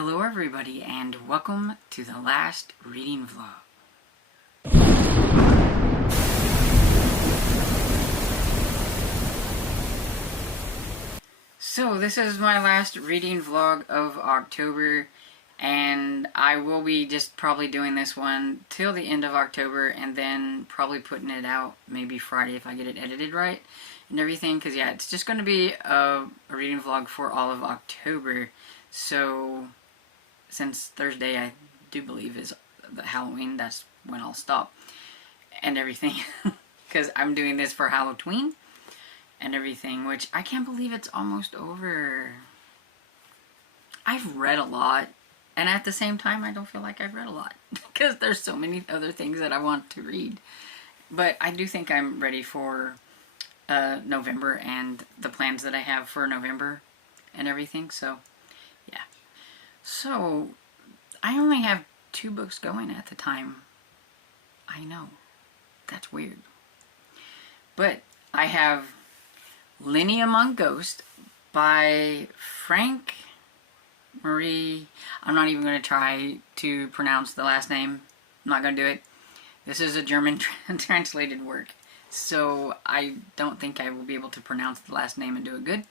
Hello everybody and welcome to the last reading vlog. So this is my last reading vlog of October, and I will be just probably doing this one till the end of October and then probably putting it out maybe Friday if I get it edited right and everything, because yeah, it's just going to be a reading vlog for all of October. So since Thursday I do believe is the Halloween, that's when I'll stop and everything because I'm doing this for Halloween and everything, which I can't believe it's almost over. I've read a lot, and at the same time I don't feel like I've read a lot because there's so many other things that I want to read. But I do think I'm ready for November and the plans that I have for November and everything, so yeah. So I only have 2 books going at the time. I know, that's weird. But I have Lenny Among Ghosts by Frank Marie. I'm not even going to try to pronounce the last name. I'm not going to do it. This is a German translated work, so I don't think I will be able to pronounce the last name and do it good.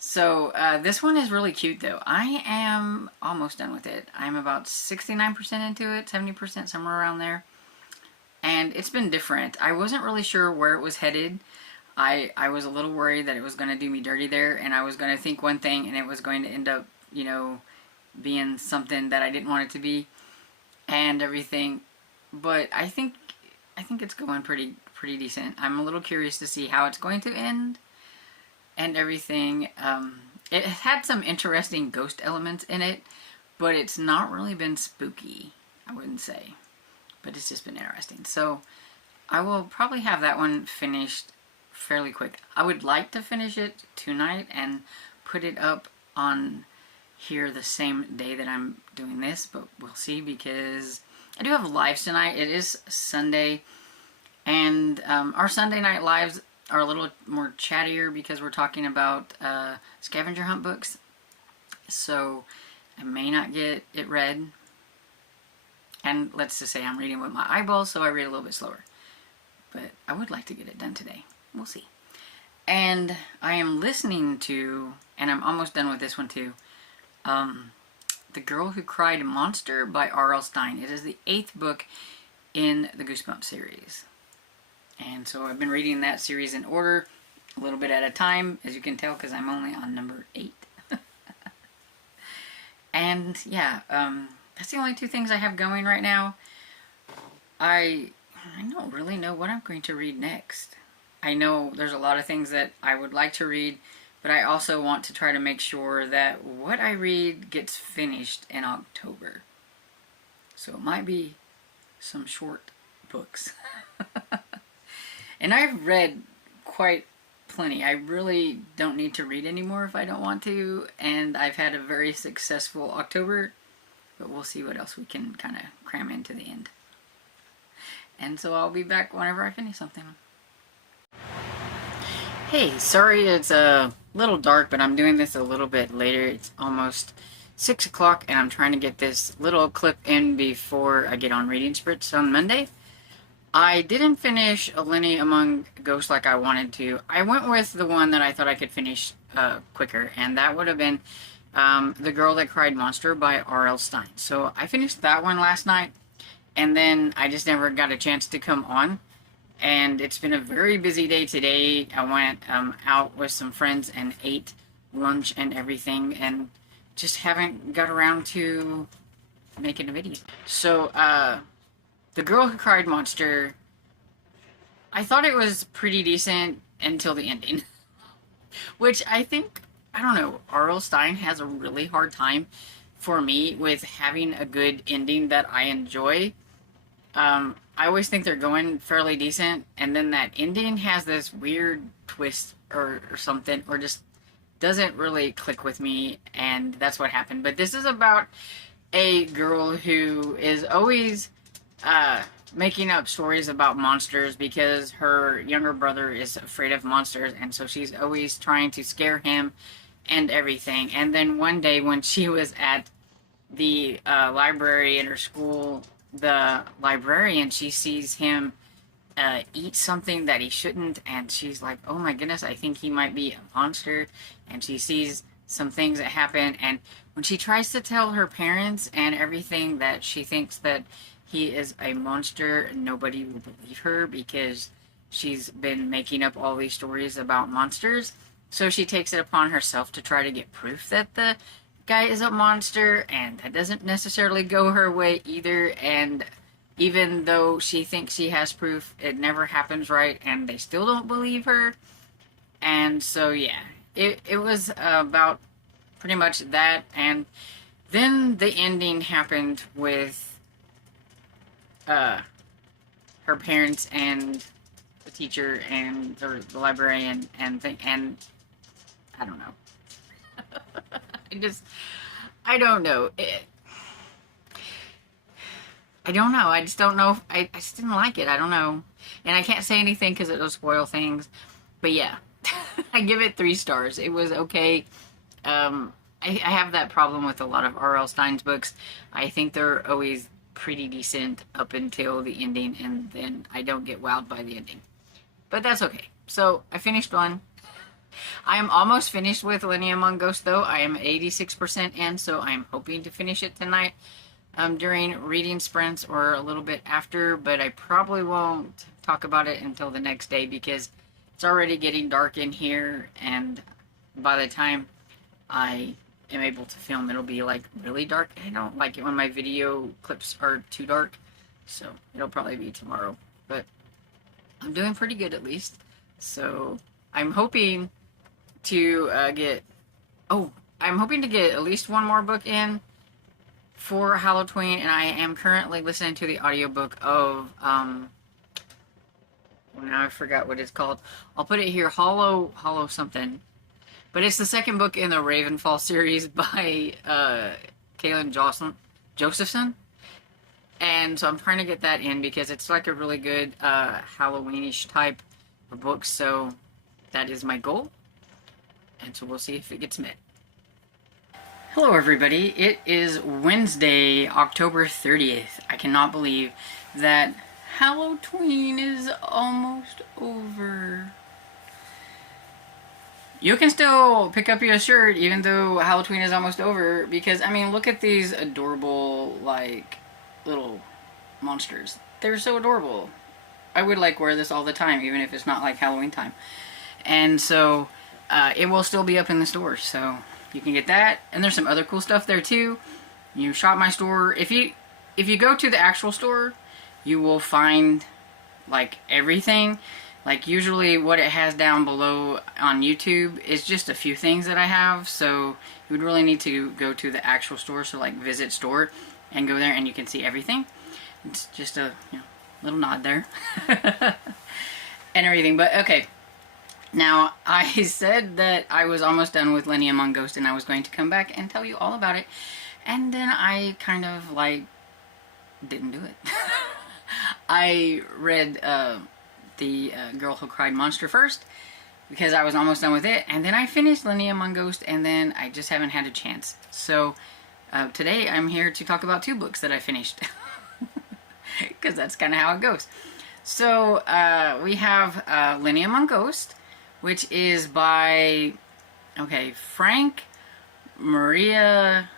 So this one is really cute though. I am almost done with it. I'm about 69% into it, 70%, somewhere around there. And it's been different. I wasn't really sure where it was headed. I was a little worried that it was going to do me dirty there, and I was going to think one thing and it was going to end up, you know, being something that I didn't want it to be and everything. But I think it's going pretty decent. I'm a little curious to see how it's going to end and everything. It had some interesting ghost elements in it, but it's not really been spooky, I wouldn't say. But it's just been interesting. So I will probably have that one finished fairly quick. I would like to finish it tonight and put it up on here the same day that I'm doing this, but we'll see, because I do have lives tonight. It is Sunday, and our Sunday night lives are a little more chattier because we're talking about scavenger hunt books. So I may not get it read. And let's just say I'm reading with my eyeballs, so I read a little bit slower. But I would like to get it done today. We'll see. And I am listening to, and I'm almost done with this one too, The Girl Who Cried Monster by R.L. Stine. It is the 8th book in the Goosebumps series. And so I've been reading that series in order, a little bit at a time, as you can tell, because I'm only on number 8. And yeah, that's the only 2 things I have going right now. I don't really know what I'm going to read next. I know there's a lot of things that I would like to read, but I also want to try to make sure that what I read gets finished in October. So it might be some short books. And I've read quite plenty. I really don't need to read anymore if I don't want to, and I've had a very successful October, but we'll see what else we can kind of cram into the end. And so I'll be back whenever I finish something. Hey, sorry it's a little dark, but I'm doing this a little bit later. It's almost 6 o'clock, and I'm trying to get this little clip in before I get on Reading Spritz on Monday. I didn't finish Lenny Among Ghosts like I wanted to. I went with the one that I thought I could finish quicker, and that would have been The Girl That Cried Monster by R.L. Stine. So I finished that one last night, and then I just never got a chance to come on. And it's been a very busy day today. I went out with some friends and ate lunch and everything, and just haven't got around to making a video. So, The Girl Who Cried Monster, I thought it was pretty decent until the ending. Which I think, I don't know, R.L. Stine has a really hard time for me with having a good ending that I enjoy. I always think they're going fairly decent, and then that ending has this weird twist or something, or just doesn't really click with me, and that's what happened. But this is about a girl who is always making up stories about monsters because her younger brother is afraid of monsters, and so she's always trying to scare him and everything. And then one day when she was at the library in her school, the librarian, she sees him eat something that he shouldn't, and she's like, oh my goodness, I think he might be a monster. And she sees some things that happen, and when she tries to tell her parents and everything that she thinks that he is a monster, nobody will believe her because she's been making up all these stories about monsters. So she takes it upon herself to try to get proof that the guy is a monster, and that doesn't necessarily go her way either. And even though she thinks she has proof, it never happens right, and they still don't believe her. And so, yeah, it was about pretty much that. And then the ending happened with her parents and the teacher and or the librarian and I don't know. I don't know. I don't know. I just don't know. I just didn't like it. I don't know. And I can't say anything because it'll spoil things. But yeah, I give it 3 stars. It was okay. I have that problem with a lot of R.L. Stine's books. I think they're always pretty decent up until the ending, and then I don't get wowed by the ending. But that's okay. So I finished one. I am almost finished with Lenny Among Ghosts, though. I am 86% in, so I'm hoping to finish it tonight during reading sprints or a little bit after, but I probably won't talk about it until the next day because it's already getting dark in here, and by the time I am able to film, it'll be like really dark. I don't like it when my video clips are too dark, so it'll probably be tomorrow, but I'm doing pretty good at least. So I'm hoping to I'm hoping to get at least one more book in for Halloween, and I am currently listening to the audiobook of well, now I forgot what it's called. I'll put it here, Hollow something. But it's the second book in the Ravenfall series by Kaylin Josephson. And so I'm trying to get that in because it's like a really good Halloweenish type of book. So that is my goal. And so we'll see if it gets met. Hello everybody. It is Wednesday, October 30th. I cannot believe that Halloween is almost over. You can still pick up your shirt even though Halloween is almost over because, I mean, look at these adorable, like, little monsters. They're so adorable. I would, like, wear this all the time even if it's not, like, Halloween time. And so, it will still be up in the store, so you can get that. And there's some other cool stuff there, too. You shop my store. If you go to the actual store, you will find, like, everything. Like, usually what it has down below on YouTube is just a few things that I have, so you would really need to go to the actual store, so like visit store, and go there and you can see everything. It's just a little nod there. And everything, but okay. Now, I said that I was almost done with Lenny Among Ghosts and I was going to come back and tell you all about it, and then I kind of, like, didn't do it. I read, the Girl Who Cried Monster first because I was almost done with it, and then I finished Lenny Among Ghosts, and then I just haven't had a chance. So today I'm here to talk about 2 books that I finished because that's kind of how it goes. So we have Lenny Among Ghosts, which is by Frank Maria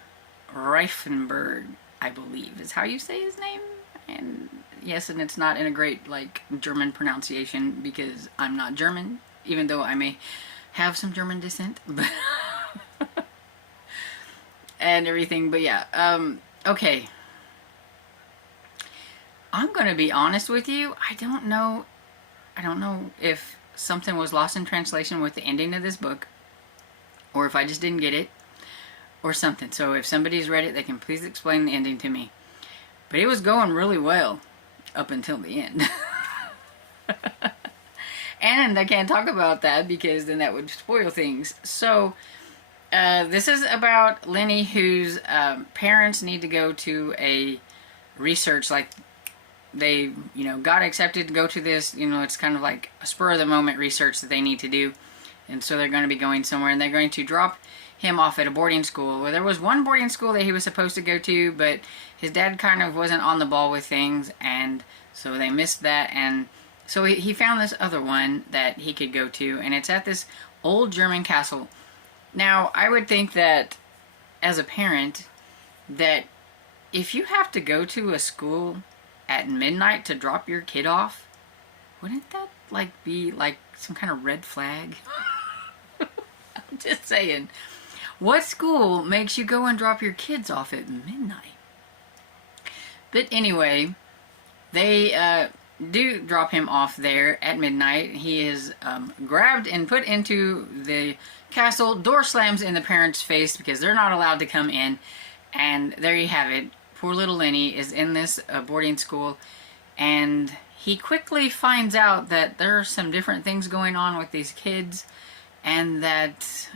Reifenberg, I believe is how you say his name. And yes, and it's not in a great, like, German pronunciation because I'm not German, even though I may have some German descent, but and everything, but yeah, okay. I'm gonna be honest with you, I don't know if something was lost in translation with the ending of this book, or if I just didn't get it, or something. So if somebody's read it, they can please explain the ending to me. But it was going really well up until the end. And I can't talk about that because then that would spoil things. So this is about Lenny, whose parents need to go to a research, like they, got accepted to go to this, it's kind of like a spur of the moment research that they need to do. And so they're going to be going somewhere, and they're going to drop him off at a boarding school. Well, there was one boarding school that he was supposed to go to, but his dad kind of wasn't on the ball with things, and so they missed that, and so he found this other one that he could go to, and it's at this old German castle. Now, I would think that, as a parent, that if you have to go to a school at midnight to drop your kid off, wouldn't that, like, be, like, some kind of red flag? I'm just saying. What school makes you go and drop your kids off at midnight? But anyway, they do drop him off there at midnight. He is grabbed and put into the castle. Door slams in the parents' face because they're not allowed to come in. And there you have it. Poor little Lenny is in this boarding school. And he quickly finds out that there are some different things going on with these kids. And that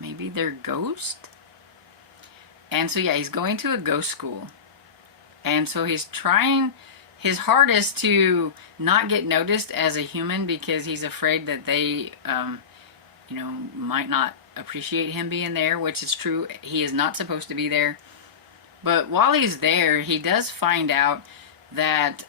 maybe they're ghosts? And so yeah, he's going to a ghost school. And so he's trying his hardest to not get noticed as a human because he's afraid that they, you know, might not appreciate him being there, which is true. He is not supposed to be there. But while he's there, he does find out that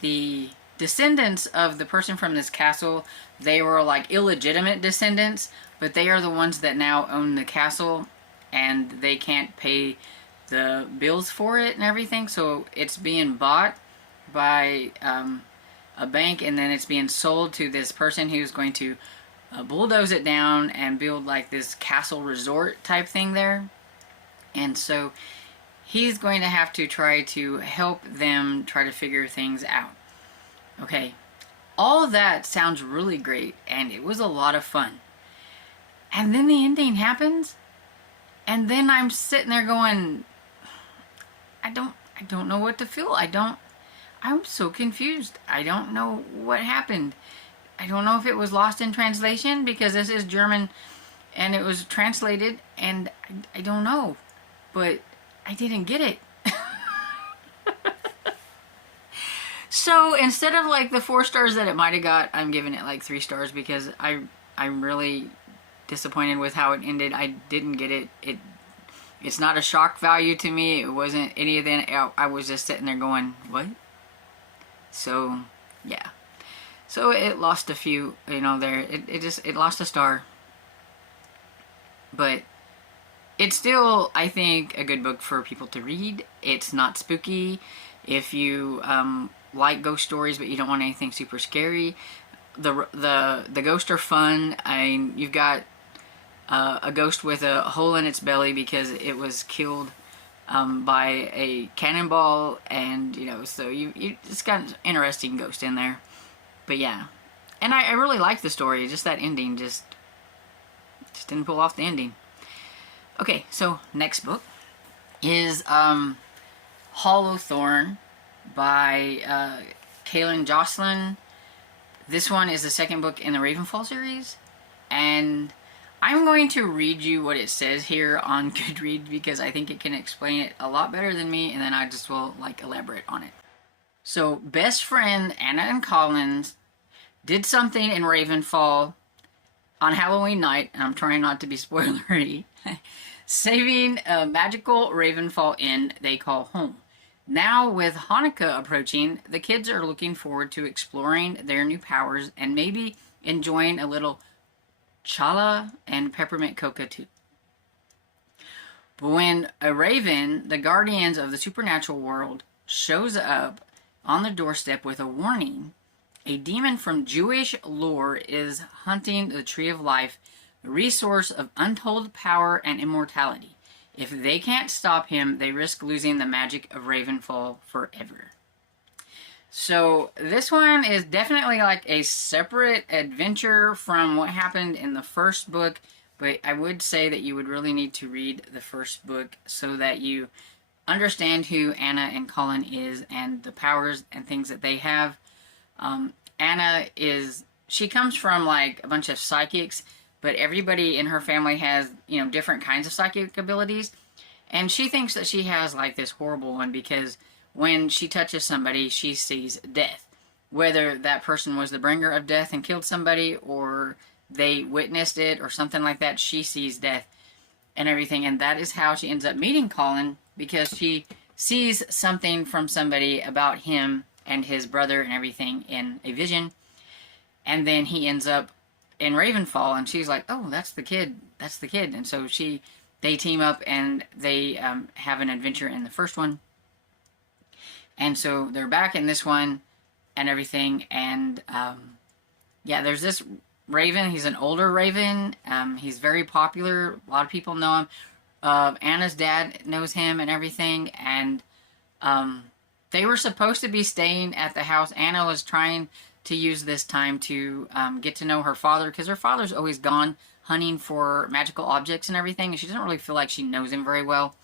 the descendants of the person from this castle, they were like illegitimate descendants, but they are the ones that now own the castle, and they can't pay the bills for it and everything, so it's being bought by a bank, and then it's being sold to this person who's going to bulldoze it down and build like this castle resort type thing there. And so he's going to have to try to help them try to figure things out. Okay, all of that sounds really great, and it was a lot of fun. And then the ending happens, and then I'm sitting there going, I don't know what to feel. I'm so confused. I don't know what happened. I don't know if it was lost in translation because this is German and it was translated, and I don't know, but I didn't get it. So instead of like the 4 stars that it might have got, I'm giving it like 3 stars because I'm really disappointed with how it ended. I didn't get it. It's not a shock value to me. It wasn't any of that. I was just sitting there going, what? So, yeah. So it lost a few, you know, there. It lost a star. But it's still, I think, a good book for people to read. It's not spooky. If you like ghost stories but you don't want anything super scary, the ghosts are fun. You've got a ghost with a hole in its belly because it was killed by a cannonball, and you know, so it's got an interesting ghost in there. But yeah, and I really liked the story. Just that ending just didn't pull off the ending. Okay, so next book is Hollow Thorn by Kaylin Jocelyn. This one is the second book in the Ravenfall series, and I'm going to read you what it says here on Goodreads because I think it can explain it a lot better than me, and then I just will like elaborate on it. So, best friend Anna and Collins did something in Ravenfall on Halloween night, and I'm trying not to be spoilery, saving a magical Ravenfall inn they call home. Now, with Hanukkah approaching, the kids are looking forward to exploring their new powers and maybe enjoying a little challah and peppermint coca too. But when a raven, the guardians of the supernatural world, shows up on the doorstep with a warning, a demon from Jewish lore is hunting the Tree of Life, a resource of untold power and immortality. If they can't stop him, they risk losing the magic of Ravenfall forever. So this one is definitely like a separate adventure from what happened in the first book, but I would say that you would really need to read the first book so that you understand who Anna and Colin is and the powers and things that they have. Anna she comes from like a bunch of psychics, but everybody in her family has, you know, different kinds of psychic abilities, and she thinks that she has like this horrible one because when she touches somebody, she sees death. Whether that person was the bringer of death and killed somebody, or they witnessed it or something like that. She sees death and everything, and that is how she ends up meeting Colin, because she sees something from somebody about him and his brother and everything in a vision, and then he ends up in Ravenfall, and she's like, oh, that's the kid, and so they team up, and they have an adventure in the first one, and so they're back in this one and everything, and yeah, there's this Raven. He's an older Raven. He's very popular. A lot of people know him. Anna's dad knows him and everything. And they were supposed to be staying at the house. Anna was trying to use this time to get to know her father, because her father's always gone hunting for magical objects and everything. And she doesn't really feel like she knows him very well.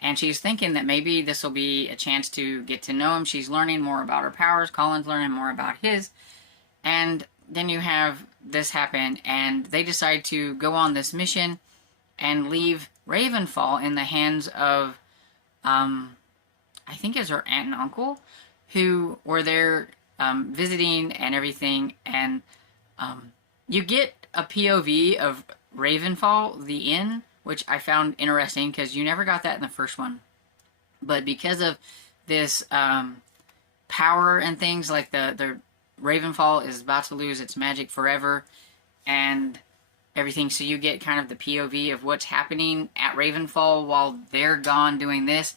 And she's thinking that maybe this will be a chance to get to know him. She's learning more about her powers. Colin's learning more about his. And then you have this happen, and they decide to go on this mission and leave Ravenfall in the hands of, I think it's her aunt and uncle, who were there visiting and everything. And you get a POV of Ravenfall, the inn, which I found interesting because you never got that in the first one. But because of this power and things, like the Ravenfall is about to lose its magic forever and everything, so you get kind of the POV of what's happening at Ravenfall while they're gone doing this.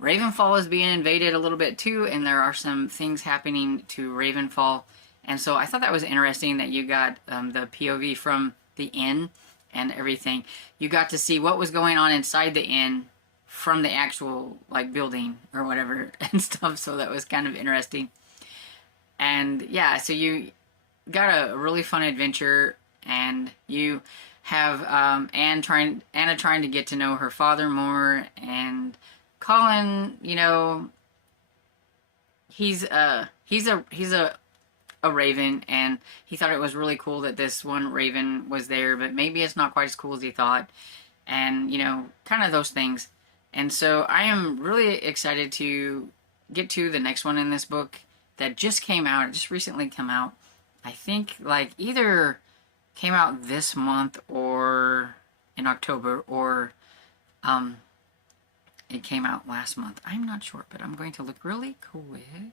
Ravenfall is being invaded a little bit too, and there are some things happening to Ravenfall, and so I thought that was interesting that you got the POV from the inn and everything. You got to see what was going on inside the inn from the actual like building or whatever and stuff, so that was kind of interesting. And yeah, so you got a really fun adventure, and you have Anna trying to get to know her father more, and Colin, you know, he's a raven, and he thought it was really cool that this one raven was there, but maybe it's not quite as cool as he thought, and you know, kind of those things. And so I am really excited to get to the next one in this book that just came out. It just recently come out. I think like either came out this month or in October, or it came out last month. I'm not sure, but I'm going to look really quick.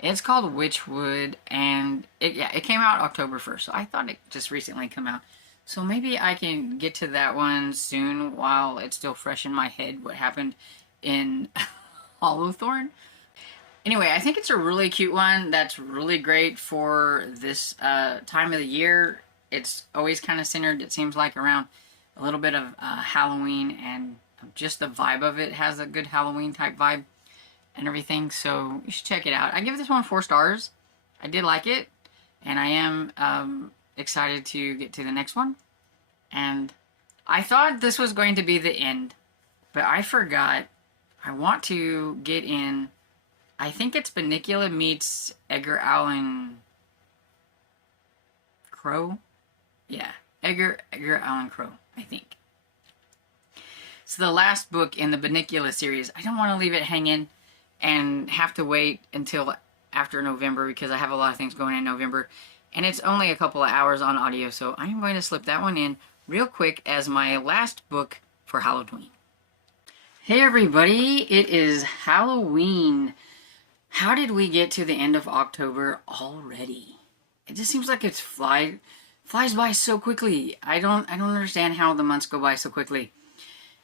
It's called Witchwood, and it came out October 1st, so I thought it just recently come out. So maybe I can get to that one soon while it's still fresh in my head what happened in Hollowthorn. Anyway, I think it's a really cute one that's really great for this time of the year. It's always kind of centered, it seems like, around a little bit of Halloween, and just the vibe of it has a good Halloween type vibe and everything, so you should check it out. I give this one 4 stars. I did like it, and I am excited to get to the next one. And I thought this was going to be the end, but I forgot. I want to get in, I think it's Bunnicula meets Edgar Allan Crow. Yeah, Edgar Allan Crow, I think. So the last book in the Bunnicula series, I don't want to leave it hanging and have to wait until after November, because I have a lot of things going in November, and it's only a couple of hours on audio, so I'm going to slip that one in real quick as my last book for Halloween. Hey everybody, it is Halloween. How did we get to the end of October already? It just seems like it's flies by so quickly. I don't understand how the months go by so quickly.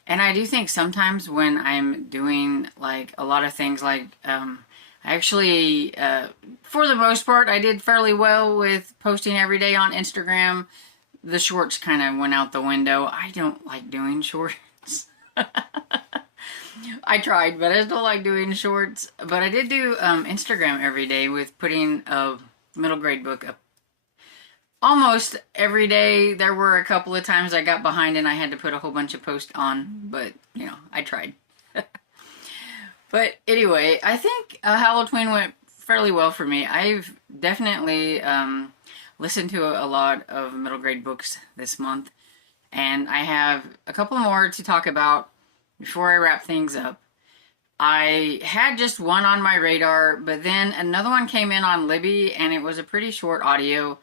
And I do think sometimes when I'm doing like a lot of things, like I actually, for the most part, I did fairly well with posting every day on Instagram. The shorts kind of went out the window. I don't like doing shorts. I tried, but I still like doing shorts. But I did do Instagram every day with putting a middle grade book up. Almost every day. There were a couple of times I got behind and I had to put a whole bunch of posts on. But, you know, I tried. But anyway, I think Halloween went fairly well for me. I've definitely listened to a lot of middle grade books this month. And I have a couple more to talk about before I wrap things up. I had just one on my radar, but then another one came in on Libby, and it was a pretty short audio.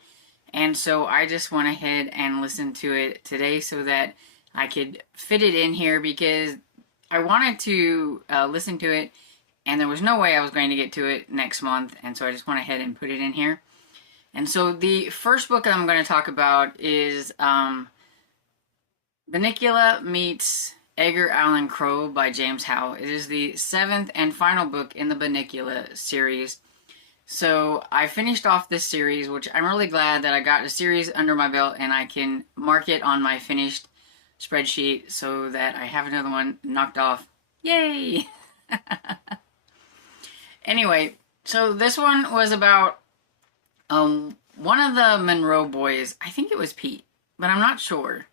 And so I just went ahead and listened to it today so that I could fit it in here, because I wanted to listen to it, and there was no way I was going to get to it next month, and so I just went ahead and put it in here. And so the first book I'm going to talk about is Bunnicula Meets Edgar Allan Poe by James Howell. It is the 7th and final book in the Bunnicula series. So I finished off this series, which I'm really glad that I got a series under my belt and I can mark it on my finished spreadsheet so that I have another one knocked off. Yay! Anyway, so this one was about one of the Monroe boys. I think it was Pete, but I'm not sure.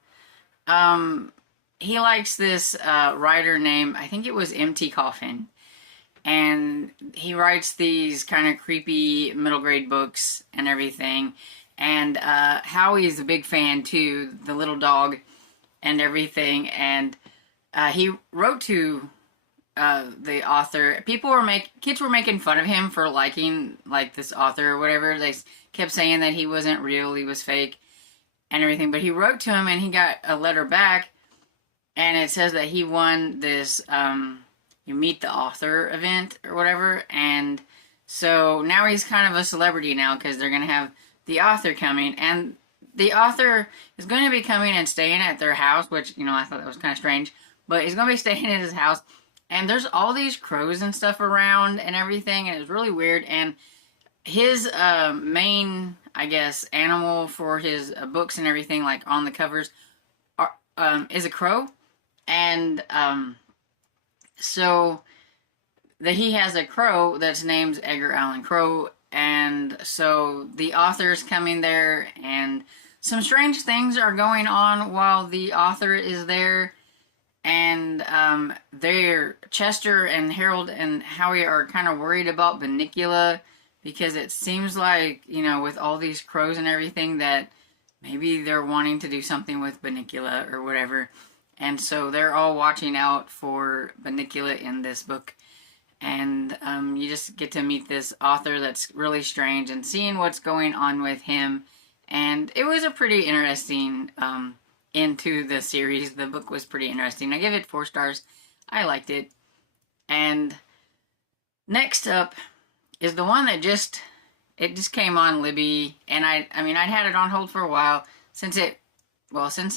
He likes this writer named, I think it was M.T. Coffin. And he writes these kind of creepy middle grade books and everything. And Howie's a big fan too, the little dog and everything. And he wrote to the author. Kids were making fun of him for liking like this author or whatever. They kept saying that he wasn't real, he was fake and everything. But he wrote to him and he got a letter back. And it says that he won this you meet the author event or whatever, and so now he's kind of a celebrity now because they're going to have the author coming, and the author is going to be coming and staying at their house, which, you know, I thought that was kind of strange, but he's going to be staying at his house, and there's all these crows and stuff around and everything, and it's really weird. And his main, I guess, animal for his books and everything, like on the covers, is a crow, and so that he has a crow that's named Edgar Allan Poe, and so the author's coming there, and some strange things are going on while the author is there, and Chester and Harold and Howie are kind of worried about Bunnicula, because it seems like, you know, with all these crows and everything, that maybe they're wanting to do something with Bunnicula or whatever. And so they're all watching out for Bunnicula in this book. And you just get to meet this author that's really strange and seeing what's going on with him. And it was a pretty interesting into the series. The book was pretty interesting. I give it 4 stars. I liked it. And next up is the one that just came on Libby. And I mean, I'd had it on hold for a while since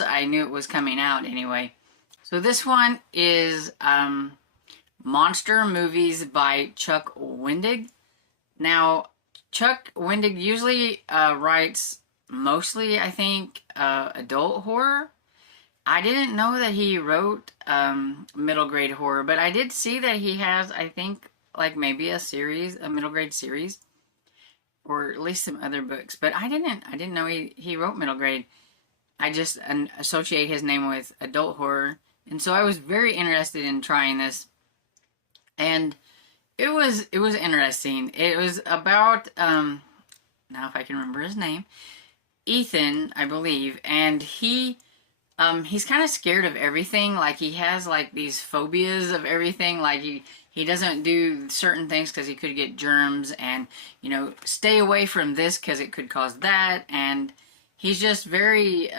I knew it was coming out anyway. So this one is Monster Movies by Chuck Wendig. Now, Chuck Wendig usually writes mostly, I think, adult horror. I didn't know that he wrote middle grade horror, but I did see that he has, I think, like maybe a middle grade series, or at least some other books. But I didn't know he wrote middle grade. I just associate his name with adult horror. And so I was very interested in trying this. And it was interesting. It was about, now if I can remember his name, Ethan, I believe. And he's kind of scared of everything. Like, he has like these phobias of everything. Like, he doesn't do certain things because he could get germs, and, you know, stay away from this because it could cause that. And he's just very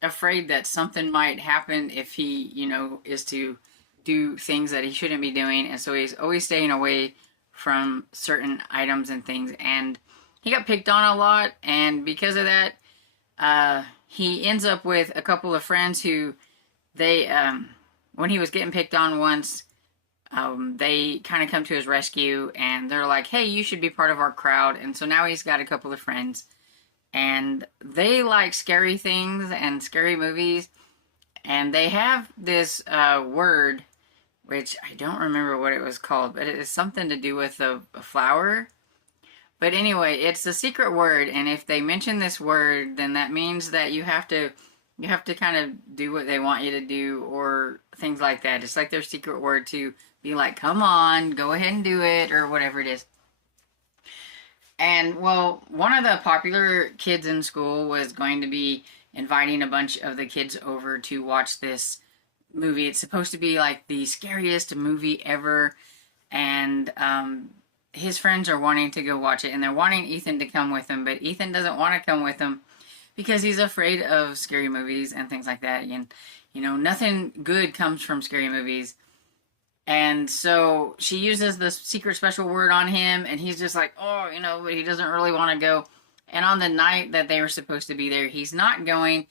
afraid that something might happen if he, you know, is to do things that he shouldn't be doing. And so he's always staying away from certain items and things. And he got picked on a lot. And because of that, he ends up with a couple of friends who when he was getting picked on once, they kind of come to his rescue. And they're like, hey, you should be part of our crowd. And so now he's got a couple of friends. And they like scary things and scary movies. And they have this word, which I don't remember what it was called, but it is something to do with a flower. But anyway, it's a secret word, and if they mention this word, then that means that you have to kind of do what they want you to do, or things like that. It's like their secret word to be like, come on, go ahead and do it, or whatever it is. And, well, one of the popular kids in school was going to be inviting a bunch of the kids over to watch this movie. It's supposed to be like the scariest movie ever. And his friends are wanting to go watch it, and they're wanting Ethan to come with them, but Ethan doesn't want to come with them because he's afraid of scary movies and things like that. And, nothing good comes from scary movies. And so she uses the secret special word on him, and he's just like, oh, but he doesn't really want to go. And on the night that they were supposed to be there, he's not going.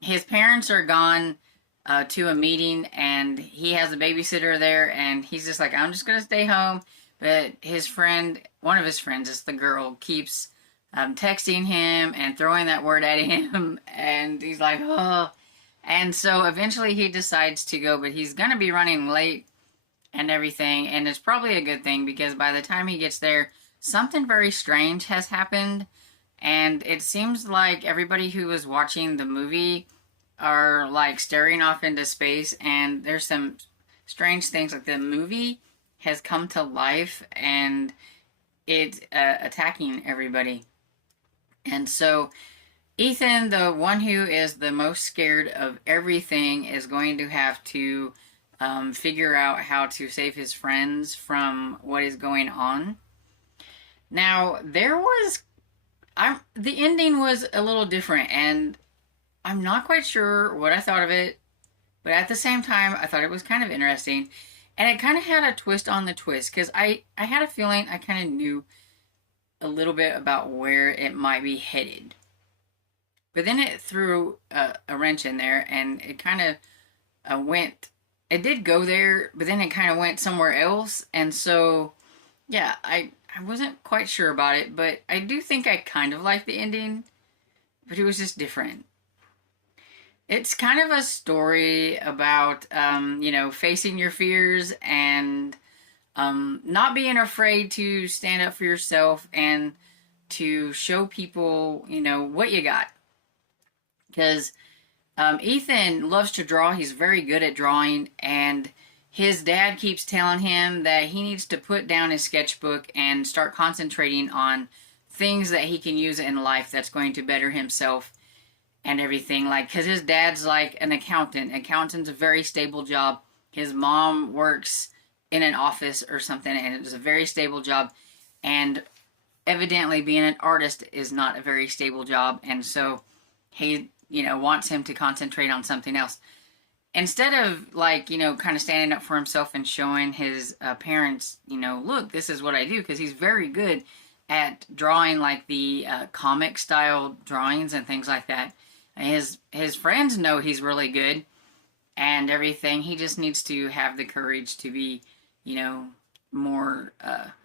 His parents are gone to a meeting, and he has a babysitter there, and he's just like, I'm just going to stay home. But his friend, one of his friends, is the girl, keeps texting him and throwing that word at him, and he's like, oh. And so eventually he decides to go, but he's going to be running late and everything, and it's probably a good thing because by the time he gets there, something very strange has happened, and it seems like everybody who was watching the movie are like staring off into space, and there's some strange things, like the movie has come to life and it's attacking everybody. And so Ethan, the one who is the most scared of everything, is going to have to figure out how to save his friends from what is going on. Now, the ending was a little different, and I'm not quite sure what I thought of it, but at the same time, I thought it was kind of interesting, and it kind of had a twist on the twist, because I had a feeling I kind of knew a little bit about where it might be headed. But then it threw a wrench in there, and it kind of it did go there, but then it kind of went somewhere else. And so, yeah, I wasn't quite sure about it, but I do think I kind of liked the ending, but it was just different. It's kind of a story about, facing your fears and not being afraid to stand up for yourself and to show people, what you got. Because Ethan loves to draw. He's very good at drawing, and his dad keeps telling him that he needs to put down his sketchbook and start concentrating on things that he can use in life that's going to better himself and everything. Like, because his dad's like an accountant. Accountant's a very stable job. His mom works in an office or something, and it's a very stable job. And evidently being an artist is not a very stable job, and so he wants him to concentrate on something else. Instead of, kind of standing up for himself and showing his parents, look, this is what I do, because he's very good at drawing, like, the comic-style drawings and things like that. His friends know he's really good and everything. He just needs to have the courage to be, more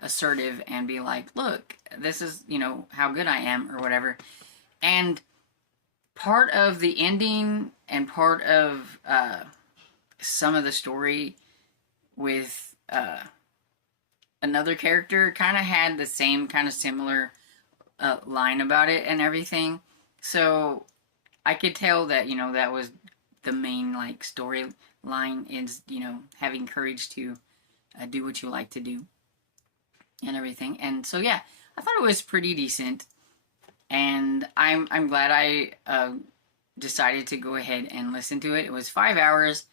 assertive and be like, look, this is, how good I am or whatever. And part of the ending and part of some of the story with another character kind of had the same kind of similar line about it and everything. So I could tell that, that was the main, storyline is, having courage to do what you like to do and everything. And so, yeah, I thought it was pretty decent. And I'm glad I decided to go ahead and listen to it. It was 5 hours,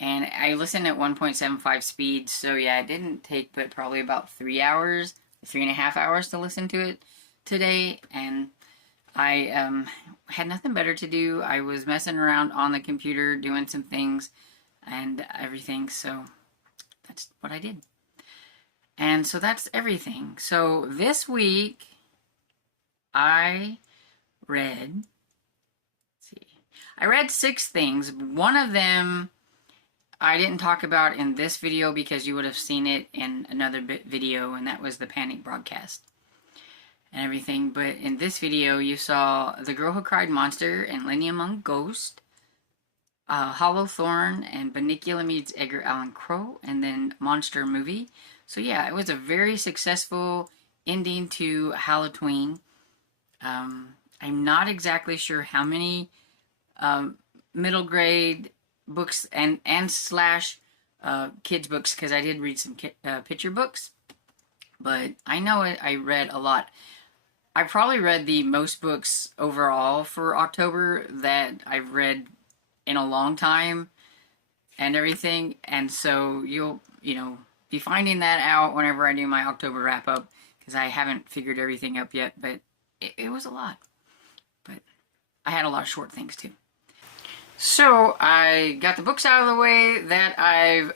and I listened at 1.75 speed. So yeah, it didn't take but probably about 3 hours, 3.5 hours to listen to it today. And I had nothing better to do. I was messing around on the computer doing some things and everything. So that's what I did. And so that's everything. So this week I read 6 things. One of them I didn't talk about in this video because you would have seen it in another video, and that was the Panic broadcast and everything. But in this video, you saw The Girl Who Cried Monster and Lenny Among Ghosts, Hollow Thorn and Bunnicula Meets Edgar Allan Poe, and then Monster Movie. So yeah, it was a very successful ending to Halloween. I'm not exactly sure how many middle grade books and slash kids books, because I did read some picture books, but I know I read a lot. I probably read the most books overall for October that I've read in a long time and everything. And so you'll be finding that out whenever I do my October wrap-up, because I haven't figured everything up yet, but it was a lot. But I had a lot of short things, too. So, I got the books out of the way that I've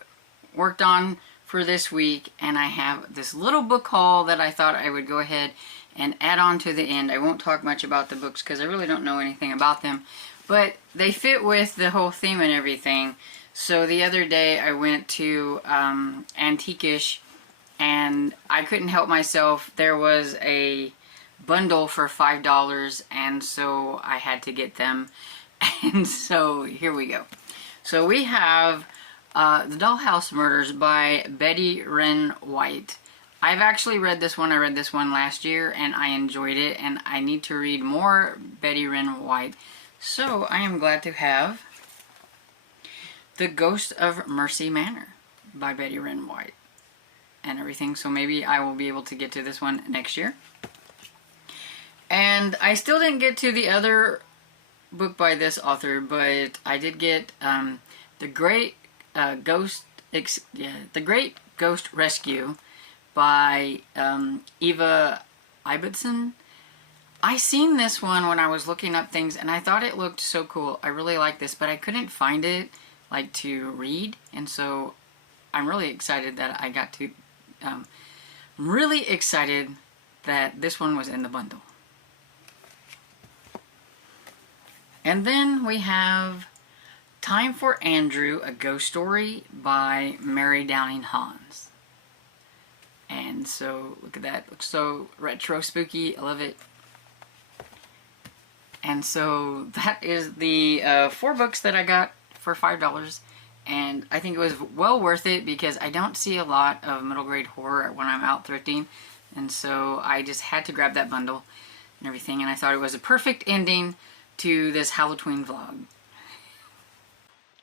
worked on for this week, and I have this little book haul that I thought I would go ahead and add on to the end. I won't talk much about the books because I really don't know anything about them, but they fit with the whole theme and everything. So the other day I went to Antiquish, and I couldn't help myself. There was a bundle for $5, and so I had to get them. And so here we go. So we have The Dollhouse Murders by Betty Wren White. I've actually read this one. I read this one last year, and I enjoyed it, and I need to read more Betty Wren White. So I am glad to have The Ghost of Mercy Manor by Betty Wren White and everything. So maybe I will be able to get to this one next year. And I still didn't get to the other book by this author, but I did get The Great Ghost Rescue by Eva Ibbotson. I seen this one when I was looking up things, and I thought it looked so cool. I really like this, but I couldn't find it like to read, and so I'm really excited that I got to. I'm really excited that this one was in the bundle. And then we have Time for Andrew, A Ghost Story by Mary Downing Hans. And so, look at that. Looks so retro spooky. I love it. And so, that is the 4 books that I got for $5. And I think it was well worth it because I don't see a lot of middle grade horror when I'm out thrifting. And so, I just had to grab that bundle and everything. And I thought it was a perfect ending to this Halloween vlog.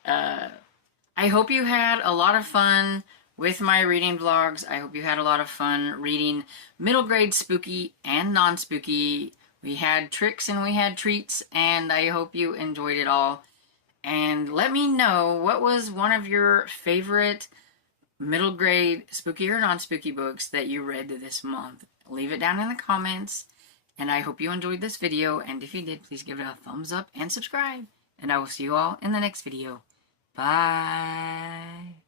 I hope you had a lot of fun with my reading vlogs. I hope you had a lot of fun reading middle grade spooky and non-spooky. We had tricks and we had treats, and I hope you enjoyed it all. And let me know, what was one of your favorite middle grade spooky or non-spooky books that you read this month? Leave it down in the comments. And I hope you enjoyed this video, and if you did, please give it a thumbs up and subscribe. And I will see you all in the next video. Bye.